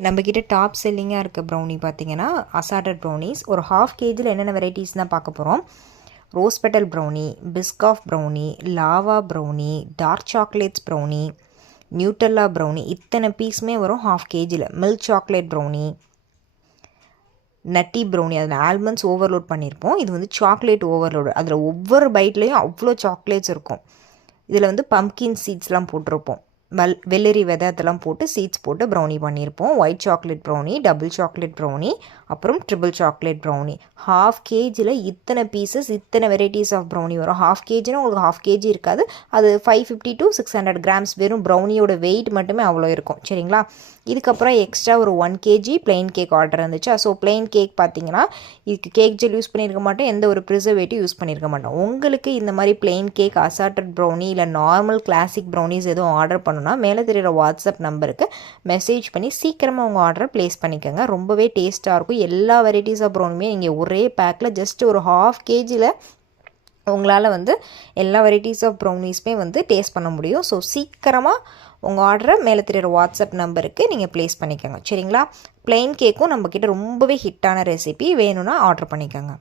நம்மக்கிட்ட டாப் செல்லிங்காக இருக்க ப்ரௌனி பார்த்திங்கன்னா அசார்டட் ப்ரௌனிஸ். ஒரு ஹாஃப் கேஜியில் என்னென்ன வெரைட்டிஸ் தான் பார்க்க போகிறோம். Rose petal brownie, Biscoff brownie, lava brownie, dark chocolates brownie, Nutella brownie, இத்தனை பீஸுமே வரும் ஹாஃப் கேஜியில். Milk chocolate brownie, nutty brownie, அதில் ஆல்மண்ட்ஸ் ஓவர்லோட் பண்ணியிருப்போம். இது வந்து சாக்லேட் ஓவர்லோடு. அதில் ஒவ்வொரு பைட்லேயும் அவ்வளோ சாக்லேட்ஸ் இருக்கும். இதில் வந்து பம்ப்கின் சீட்ஸ்லாம் போட்டிருப்போம். வெள்ளரி விதை அதெல்லாம் போட்டு சீட்ஸ் போட்டு ப்ரௌனி பண்ணியிருப்போம். White chocolate brownie, double chocolate brownie, அப்புறம் ட்ரிபிள் சாக்லேட் ப்ரௌனி. ஹாஃப் கேஜியில் இத்தனை பீசஸ், இத்தனை வெரைட்டிஸ் ஆஃப் ப்ரௌனி வரும். ஹாஃப் கேஜினா உங்களுக்கு ஹாஃப் கேஜி இருக்காது, அது 550 to 600 கிராம்ஸ் வெறும் ப்ரௌனியோட வெயிட் மட்டுமே அவ்வளோ இருக்கும். சரிங்களா? இதுக்கப்புறம் எக்ஸ்ட்ரா ஒரு 1 kg பிளெயின் கேக் ஆர்டர் இருந்துச்சு. ஸோ பிளெயின் கேக் பார்த்தீங்கன்னா இதுக்கு கேக் ஜெல் யூஸ் பண்ணியிருக்க மாட்டோம், எந்த ஒரு ப்ரிசர்வேட்டிவ் யூஸ் பண்ணியிருக்க மாட்டோம். உங்களுக்கு இந்த மாதிரி பிளெயின் கேக், அசார்டட் ப்ரௌனி இல்லை நார்மல் கிளாசிக் ப்ரௌனிஸ் எதுவும் ஆர்டர் பண்ணணும்னா மேலே தெரிகிற வாட்ஸ்அப் நம்பருக்கு மெசேஜ் பண்ணி சீக்கிரமாக உங்கள் ஆர்டரை ப்ளேஸ் பண்ணிக்கோங்க. ரொம்பவே டேஸ்ட்டாக இருக்கும். எல்லா வெரைட்டிஸ் ஆஃப் ப்ரௌனியுமே நீங்கள் ஒரே பேக்கில் ஜஸ்ட் ஒரு ஹாஃப் கேஜியில் உங்களால் வந்து எல்லா வெரைட்டிஸ் ஆஃப் ப்ரௌனிஸுமே வந்து டேஸ்ட் பண்ண முடியும். ஸோ சீக்கிரமாக உங்கள் ஆர்டரை மேலே தெரிகிற வாட்ஸ்அப் நம்பருக்கு நீங்கள் ப்ளேஸ் பண்ணிக்கோங்க. சரிங்களா? பிளெயின் கேக்கும் நம்மக்கிட்ட ரொம்பவே ஹிட்டான ரெசிபி. வேணும்னா ஆர்டர் பண்ணிக்கோங்க.